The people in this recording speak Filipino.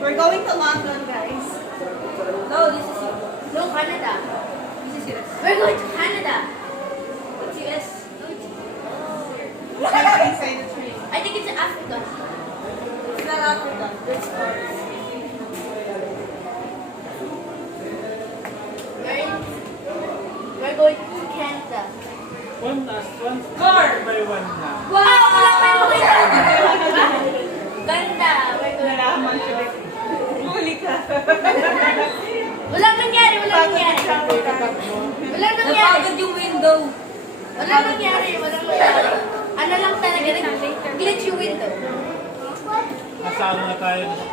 We're going to London, guys. No, this is no Canada. This is US. We're going to Canada. What's US? No, Inside the train. I think it's Africa. It's not Africa. It's We're going to Canada. One last one. Car! By one na. Wow! Wala pa yung makita! Ganda! We're going to Nalaman ko. Huli ka. Walang nangyari! Walang nangyari! Walang nangyari! Napagod yung window. Walang nangyari! Walang nangyari! Ano lang talaga? Glitch yung window. Nasa ano na tayo sa